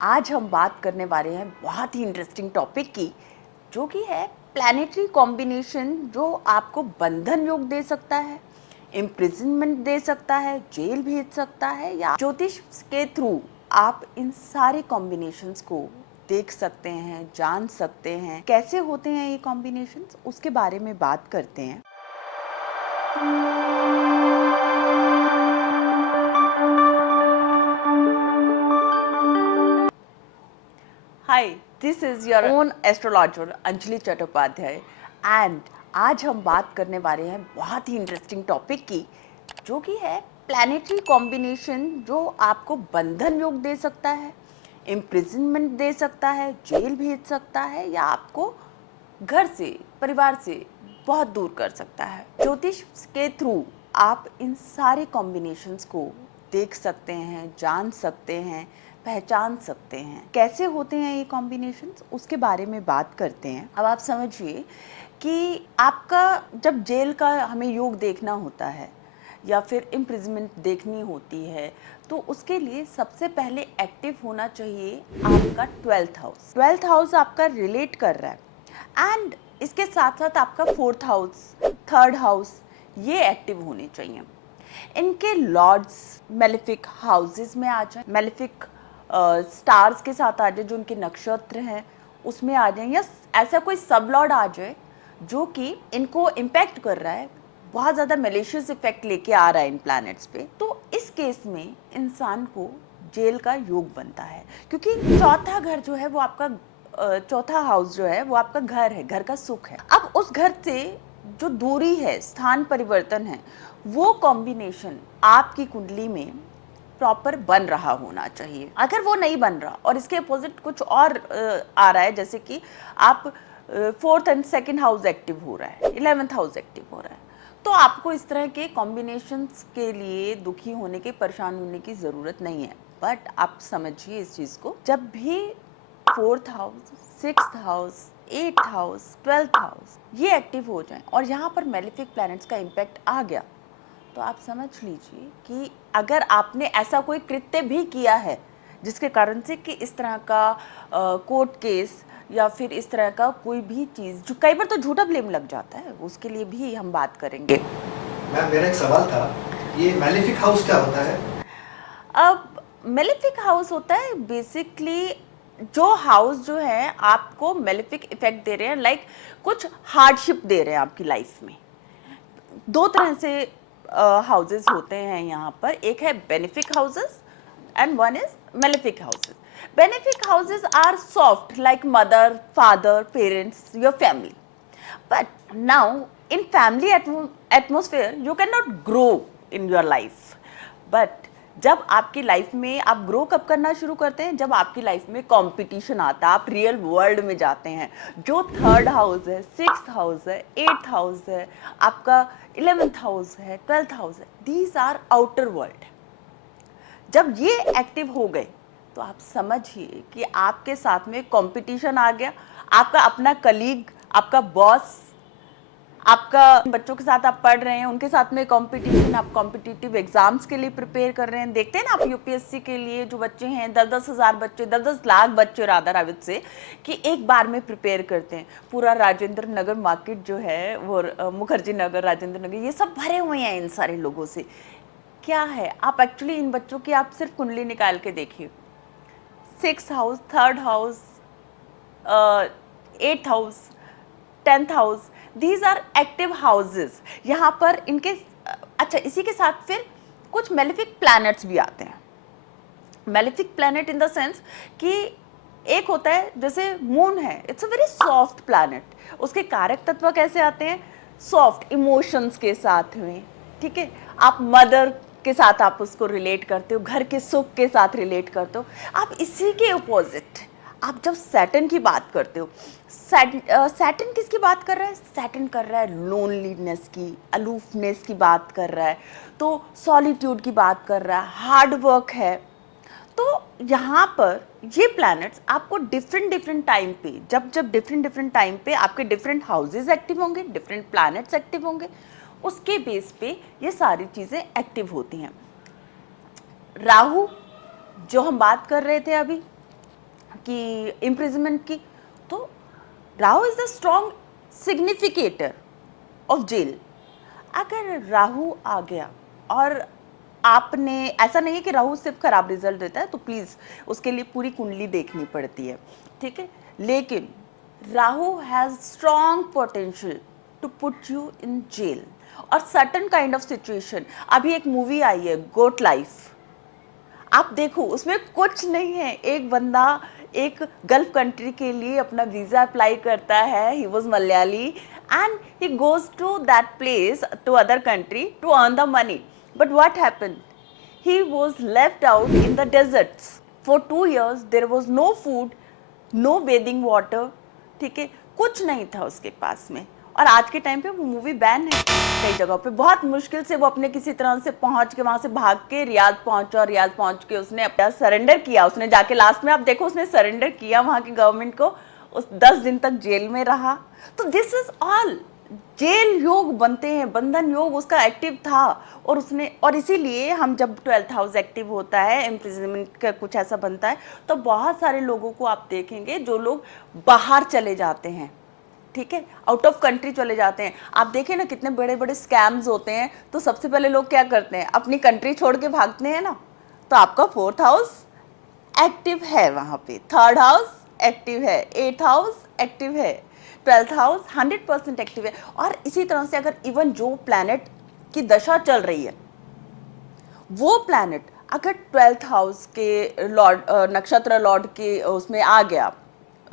आज हम बात करने वाले हैं बहुत ही इंटरेस्टिंग टॉपिक की, जो कि है प्लैनेटरी कॉम्बिनेशन, जो आपको बंधन योग दे सकता है, इम्प्रिजनमेंट दे सकता है, जेल भेज सकता है, या ज्योतिष के थ्रू आप इन सारे कॉम्बिनेशंस को देख सकते हैं, जान सकते हैं। कैसे होते हैं ये कॉम्बिनेशंस, उसके बारे में बात करते हैं। Hi, this is your own astrologer Anjali Chattopadhyay and आज हम बात करने वाले हैं बहुत ही इंटरेस्टिंग टॉपिक की, जो कि है प्लैनेटरी कॉम्बिनेशन, जो आपको बंधन योग दे सकता है, इम्प्रिजनमेंट दे सकता है, जेल भेज सकता है, या आपको घर से, परिवार से बहुत दूर कर सकता है। ज्योतिष के थ्रू आप इन सारे कॉम्बिनेशंस को देख सकते हैं, जान सकते हैं, पहचान सकते हैं। कैसे होते हैं ये कॉम्बिनेशंस, उसके बारे में बात करते हैं। अब आप समझिए कि आपका जब जेल का हमें योग देखना होता है या फिर इम्प्रिजमेंट देखनी होती है, तो उसके लिए सबसे पहले एक्टिव होना चाहिए आपका 12th हाउस। 12th हाउस आपका रिलेट कर रहा है एंड इसके साथ साथ आपका 4th हाउस, 3rd हाउस, ये एक्टिव होने चाहिए। इनके लॉर्ड्स मेलेफिक हाउसेस में आ जाए, मेलेफिक स्टार्स के साथ आ जाए, जो उनके नक्षत्र हैं उसमें आ जाए, या ऐसा कोई सब लॉर्ड आ जाए जो कि इनको इम्पैक्ट कर रहा है, बहुत ज़्यादा मेलिशियस इफेक्ट लेके आ रहा है इन प्लैनेट्स पे, तो इस केस में इंसान को जेल का योग बनता है। क्योंकि चौथा घर जो है वो आपका चौथा हाउस जो है वो आपका घर है, घर का सुख है। अब उस घर से जो दूरी है, स्थान परिवर्तन है, वो कॉम्बिनेशन आपकी कुंडली में प्रॉपर बन रहा होना चाहिए। अगर वो नहीं बन रहा और इसके अपोजिट कुछ और आ रहा है, जैसे कि आप 4th and 2nd house active हो रहा है, 11th हाउस एक्टिव हो रहा है, तो आपको इस तरह के कॉम्बिनेशंस के लिए दुखी होने की, परेशान होने की ज़रूरत नहीं है। बट आप समझिए इस चीज़ को, जब भी 4th house, 6th house, 8th house, 12th house ये एक्टिव हो जाएं और यहाँ पर मेलेफिक प्लैनेट्स का इम्पैक्ट आ गया, तो आप समझ लीजिए कि अगर आपने ऐसा कोई कृत्य भी किया है जिसके कारण से कि इस तरह का कोर्ट केस या फिर इस तरह का कोई भी चीज़, जो कई बार तो झूठा ब्लेम लग जाता है, उसके लिए भी हम बात करेंगे। मैम, मेरा एक सवाल था, ये मैलेफिक हाउस क्या होता है? अब मेलेफिक हाउस होता है बेसिकली जो हाउस जो है आपको मेलेफिक इफेक्ट दे रहे हैं, लाइक कुछ हार्डशिप दे रहे हैं आपकी लाइफ में। दो तरह से हाउसेस होते हैं यहाँ पर, एक है benefic houses and one is malefic houses. Benefic houses are soft, like mother, father, parents, your family. But now in family atmosphere you can not grow in your life. But जब आपकी life में आप grow कब करना शुरू करते हैं, जब आपकी लाइफ में कंपटीशन आता है, आप रियल वर्ल्ड में जाते हैं। जो 3rd हाउस है, 6th हाउस है, 8th हाउस है, आपका 11th हाउस है, 12th हाउस है, दीज आर आउटर वर्ल्ड। जब ये एक्टिव हो गए तो आप समझिए कि आपके साथ में कंपटीशन आ गया। आपका अपना कलीग, आपका बॉस, आपका बच्चों के साथ आप पढ़ रहे हैं, उनके साथ में कंपटीशन, आप कॉम्पिटिटिव एग्जाम्स के लिए प्रिपेयर कर रहे हैं। देखते हैं ना आप यूपीएससी के लिए जो बच्चे हैं, 10-10 हज़ार बच्चे, 10-10 लाख बच्चे रादर आई वुड से, कि एक बार में प्रिपेयर करते हैं। पूरा राजेंद्र नगर मार्केट जो है वो मुखर्जी नगर, राजेंद्र नगर, ये सब भरे हुए हैं इन सारे लोगों से। क्या है, आप एक्चुअली इन बच्चों की आप सिर्फ कुंडली निकाल के देखिए। 6th house, 3rd house, 8th house, 10th house, these are active houses. यहाँ पर इनके अच्छा, इसी के साथ फिर कुछ मेलेफिक प्लैनेट्स भी आते हैं। Malefic planet in the sense कि एक होता है जैसे मून है, it's a very soft planet. उसके कारक तत्व कैसे आते हैं? सॉफ्ट इमोशंस के साथ में, ठीक है। आप मदर के साथ आप उसको रिलेट करते हो, घर के सुख के साथ रिलेट करते हो। आप इसी के अपोजिट आप जब सैटर्न की बात करते हो, सैटर्न किसकी बात कर रहा है? सैटर्न कर रहा है लोनलीनेस की, अलूफनेस की बात कर रहा है, तो सॉलिट्यूड की बात कर रहा है, हार्ड वर्क है। तो यहाँ पर ये प्लैनेट्स आपको डिफरेंट डिफरेंट टाइम पे, जब जब डिफरेंट डिफरेंट टाइम पे आपके डिफरेंट हाउसेस एक्टिव होंगे, डिफरेंट प्लैनेट्स एक्टिव होंगे, उसके बेस पे ये सारी चीज़ें एक्टिव होती हैं। राहु, जो हम बात कर रहे थे अभी, कि इम्प्रिजनमेंट की, तो Rahu is the strong significator of jail. अगर राहु आ गया और आपने, ऐसा नहीं है कि राहु सिर्फ खराब रिजल्ट देता है, तो प्लीज़ उसके लिए पूरी कुंडली देखनी पड़ती है, ठीक है, लेकिन Rahu has strong potential to put you in jail और सर्टन काइंड ऑफ सिचुएशन। अभी एक मूवी आई है गोट लाइफ, आप देखो उसमें कुछ नहीं है, एक बंदा एक गल्फ कंट्री के लिए अपना वीजा अप्लाई करता है, he was Malayali and he goes to that place to other country to earn the money, but what happened, he was left out in the deserts for 2 years, there was no food, no bathing water, ठीक है, कुछ नहीं था उसके पास में। और आज के टाइम पे वो मूवी बैन है कई जगहों पे, बहुत मुश्किल से वो अपने किसी तरह से पहुंच के वहां से भाग के रियाद पहुंचा और रियाद पहुंच के उसने अपना सरेंडर किया, उसने जाके लास्ट में आप देखो उसने सरेंडर किया वहां की गवर्नमेंट को, उस 10 दिन तक जेल में रहा। तो दिस इज ऑल जेल योग बनते हैं, बंधन योग उसका एक्टिव था और उसने, और इसीलिए हम जब 12th हाउस एक्टिव होता है, इम्प्रिजनमेंट का कुछ ऐसा बनता है, तो बहुत सारे लोगों को आप देखेंगे जो लोग बाहर चले जाते हैं, ठीक है, आउट ऑफ कंट्री चले जाते हैं। आप देखें ना कितने बड़े बड़े स्कैम्स होते हैं, तो सबसे पहले लोग क्या करते हैं, अपनी कंट्री छोड़ के भागते हैं ना। तो आपका 4th हाउस एक्टिव है वहाँ पे, 3rd हाउस एक्टिव है, 8th हाउस एक्टिव है, 12th हाउस 100% एक्टिव है। और इसी तरह से अगर इवन जो प्लैनेट की दशा चल रही है, वो प्लैनेट अगर 12th हाउस के लॉर्ड, नक्षत्र लॉर्ड के उसमें आ गया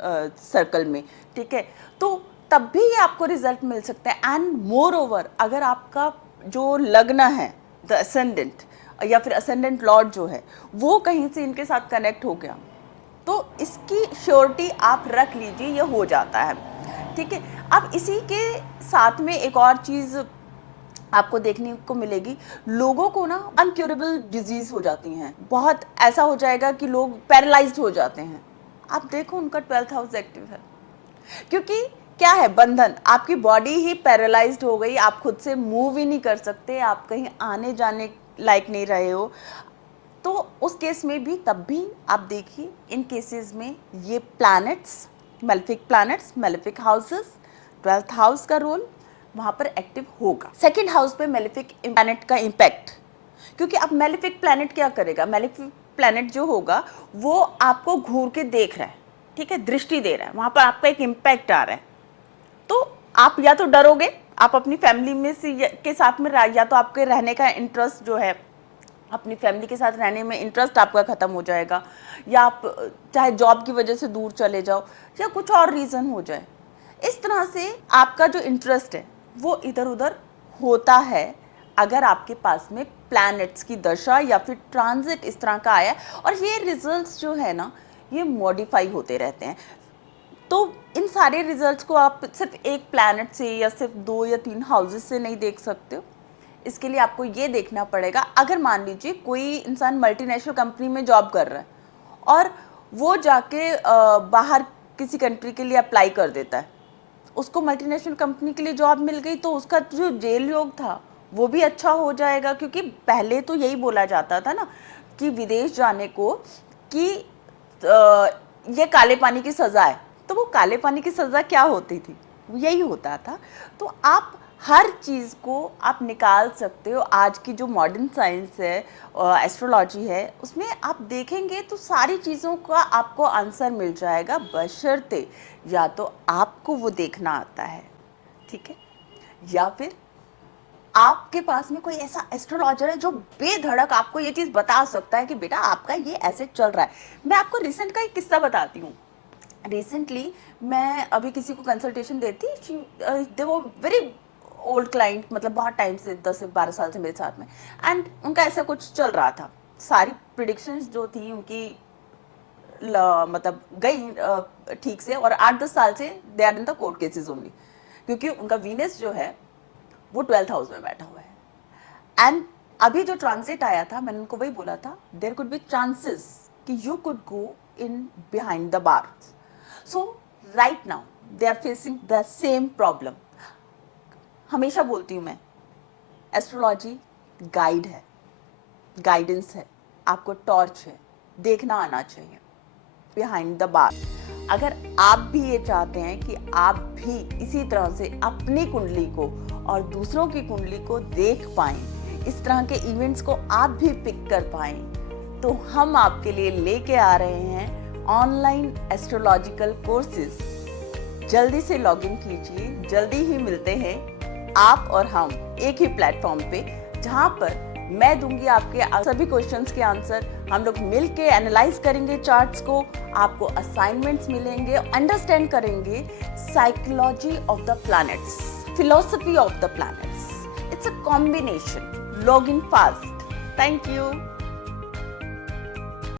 सर्कल में, ठीक है, तो तब भी आपको रिजल्ट मिल सकता है। एंड मोर ओवर अगर आपका जो लग्न है, द असेंडेंट या फिर असेंडेंट लॉर्ड जो है, वो कहीं से इनके साथ कनेक्ट हो गया, तो इसकी श्योरिटी आप रख लीजिए, ये हो जाता है, ठीक है। अब इसी के साथ में एक और चीज़ आपको देखने को मिलेगी, लोगों को ना अनक्यूरेबल डिजीज हो जाती हैं, बहुत ऐसा हो जाएगा कि लोग पैरालाइज्ड हो जाते हैं। आप देखो उनका 12th हाउस एक्टिव है, क्योंकि क्या है, बंधन, आपकी बॉडी ही पैरालाइज्ड हो गई, आप खुद से मूव ही नहीं कर सकते, आप कहीं आने जाने लायक नहीं रहे हो। तो उस केस में भी, तब भी आप देखिए इन केसेस में ये planets malefic houses, 12th house का रोल वहाँ पर एक्टिव होगा। सेकंड हाउस पे मेलेफिक प्लैनेट का इम्पैक्ट, क्योंकि अब मेलेफिक प्लैनेट क्या करेगा, मेलेफिक प्लैनेट जो होगा वो आपको घूर के देख रहा है, ठीक है, दृष्टि दे रहा है, वहाँ पर आपका एक इम्पैक्ट आ रहा है। तो आप या तो डरोगे, आप अपनी फैमिली में से के साथ में, या तो आपके रहने का इंटरेस्ट जो है, अपनी फैमिली के साथ रहने में इंटरेस्ट आपका ख़त्म हो जाएगा, या आप चाहे जॉब की वजह से दूर चले जाओ, या कुछ और रीज़न हो जाए, इस तरह से आपका जो इंटरेस्ट है वो इधर उधर होता है अगर आपके पास में प्लैनेट्स की दशा या फिर ट्रांजिट इस तरह का आया। और ये रिजल्ट्स जो है ना, ये मॉडिफाई होते रहते हैं। तो इन सारे रिजल्ट्स को आप सिर्फ एक प्लैनेट से या सिर्फ 2 या 3 हाउसेस से नहीं देख सकते हो। इसके लिए आपको ये देखना पड़ेगा, अगर मान लीजिए कोई इंसान मल्टीनेशनल कंपनी में जॉब कर रहा है और वो जाके बाहर किसी कंट्री के लिए अप्लाई कर देता है, उसको मल्टीनेशनल कंपनी के लिए जॉब मिल गई, तो उसका जो जेल योग था वो भी अच्छा हो जाएगा। क्योंकि पहले तो यही बोला जाता था ना कि विदेश जाने को कि ये काले पानी की सज़ा है, तो वो काले पानी की सज़ा क्या होती थी, यही होता था। तो आप हर चीज़ को आप निकाल सकते हो। आज की जो मॉडर्न साइंस है, एस्ट्रोलॉजी है, उसमें आप देखेंगे तो सारी चीज़ों का आपको आंसर मिल जाएगा, बशर्ते या तो आपको वो देखना आता है, ठीक है, या फिर आपके पास में कोई ऐसा एस्ट्रोलॉजर है जो बेधड़क आपको ये चीज़ बता सकता है कि बेटा आपका ये ऐसे चल रहा है। मैं आपको रिसेंट का एक किस्सा बताती हूँ। रिसेंटली मैं अभी किसी को कंसल्टेशन देती, दे वो वेरी ओल्ड क्लाइंट, मतलब बहुत टाइम से, 10 से 12 साल से मेरे साथ में, एंड उनका ऐसा कुछ चल रहा था। सारी प्रिडिक्शंस जो थी उनकी मतलब गई ठीक से, और 8-10 साल से they are in the court cases only, क्योंकि उनका वीनस जो है वो 12th हाउस में बैठा हुआ है। एंड अभी जो ट्रांसिट आया था, मैंने उनको वही बोला था, देयर कुड बी चांसेस कि you could go in behind the bars. So right now they are facing the same problem. हमेशा बोलती हूँ मैं, एस्ट्रोलॉजी गाइड है, गाइडेंस है, आपको टॉर्च है, देखना आना चाहिए। Behind the bar. अगर आप भी ये चाहते हैं कि आप भी इसी तरह से अपनी कुंडली को और दूसरों की कुंडली को देख पाएं, इस तरह के इवेंट्स को आप भी पिक कर पाएं, तो हम आपके लिए लेके आ रहे हैं ऑनलाइन एस्ट्रोलॉजिकल कोर्सेज। जल्दी से लॉगिन कीजिए, जल्दी ही मिलते हैं आप और हम एक ही प्लेटफॉर्म पे, जहां पर मैं दूंगी आपके सभी क्वेश्चंस के आंसर। हम लोग मिलके एनालाइज करेंगे चार्ट्स को, आपको असाइनमेंट्स मिलेंगे, अंडरस्टैंड करेंगे psychology of the planets, philosophy of the planets. It's a combination. Log in fast. Thank you.